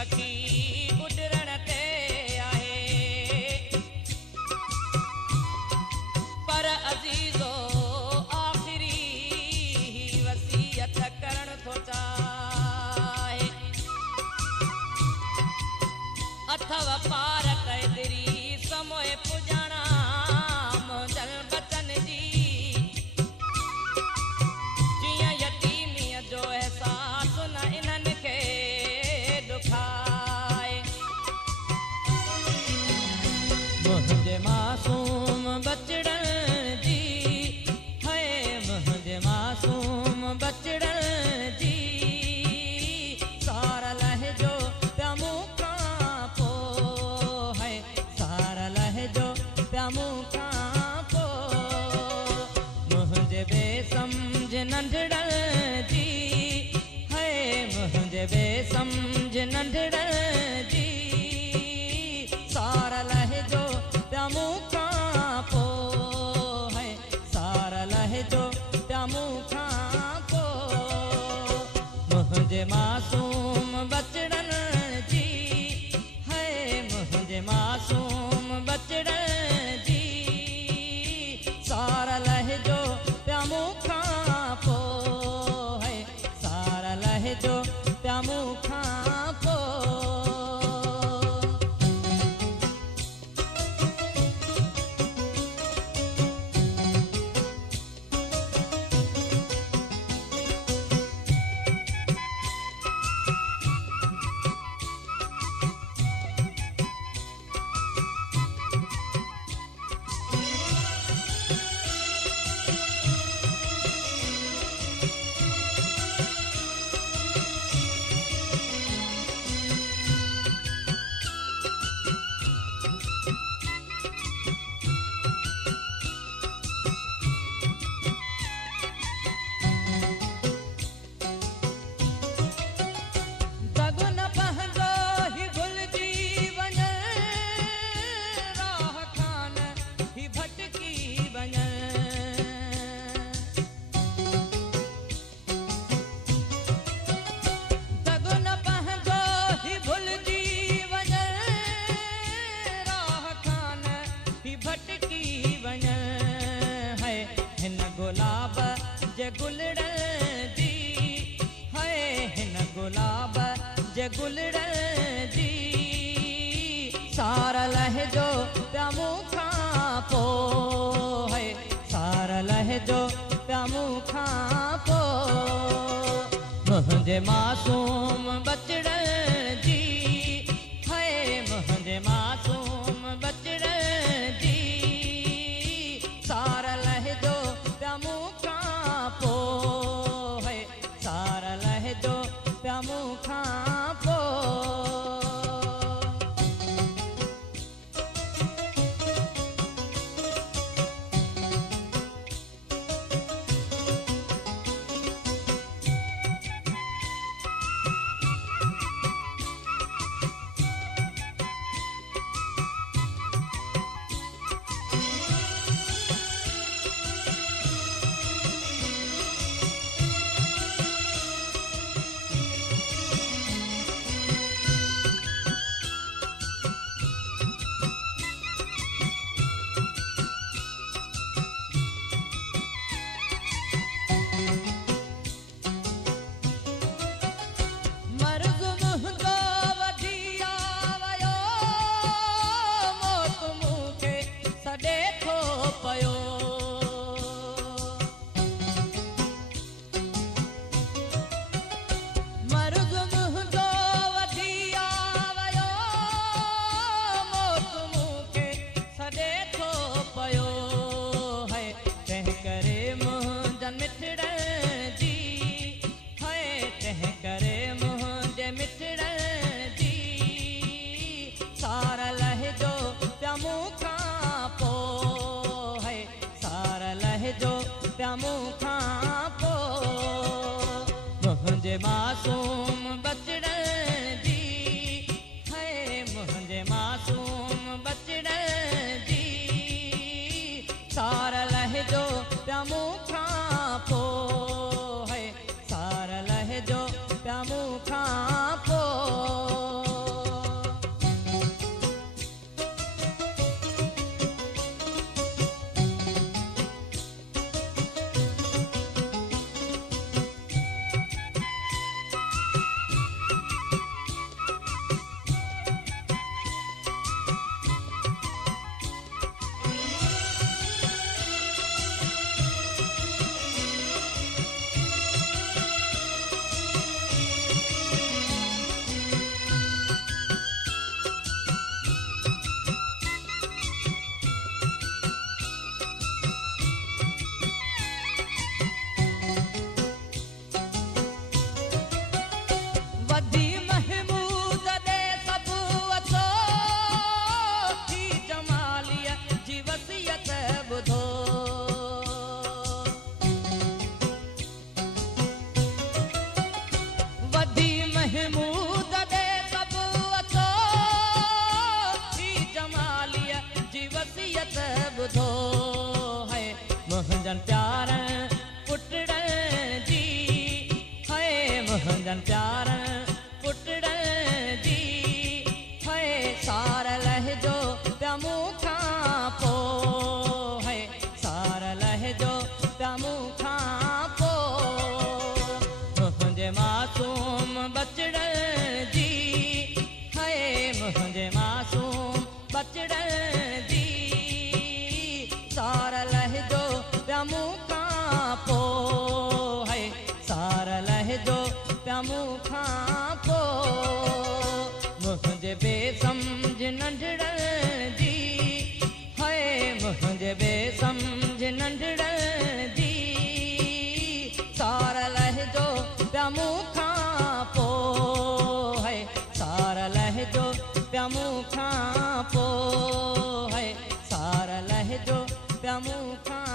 पखी उॾरण ते आहे पर अज़ीज़ो आख़िरी वसीयत करण थो चाहे अथव पार क़दरी समोए पुॼणा मुंहिंजल बचन जी जियां यतीमीअ जो एहसास न इन्हनि खे ॾुखाए मुंहिंजे मासूम बचड़न जी है मुंहिंजे मासूम बचड़न जी सार लहजो पिया मूंखां पोइ है सार लहजो पिया मूंखां पोइ मुंहिंजे बेसमझ नंढड़न जी है मुंहिंजे बेसमझ नंढड़न जी सार लहजो पिया मूंखां पोइ है सार लहजो पिया मूंखां पोइ मुंहिंजे मासूम बचड़न जी है मुंहिंजे मासूम बचड़न जी सार लहजो पिया मूंखां पोइ है सार लहजो पिया मूंखां पोइ गुलाब जे गुलड़न जी है हिन गुलाब जे गुलड़न जी सार लहजो पिया मूंखां पोइ है सार लहजो पिया मूंखां पोइ मुंहिंजे मासूम बचड़न जी है मुंहिंजे मासूम बचड़न जी सार लहजो पिया मूंखां पोइ है सार लहजो पिया मूंखां पोइ हेॾनि प्यारनि पुटड़नि जी है सार लहजो पिया मूंखां पोइ है सार लहजो पिया मूंखां पोइ मुंहिंजे मासूम बचड़नि जी है मुंहिंजे मासूम बचड़नि जी सार लहजो पिया मूंखां पोइ है सार लहजो पिया मूंखां पोइ मुंहिंजे बेसमझ नंढड़नि जी है मुंहिंजे बेसमझ नंढड़नि जी सार लहजो पिया मूंखां पोइ है सार लहजो पिया मूंखां पोइ है सार लहजो पिया मूंखां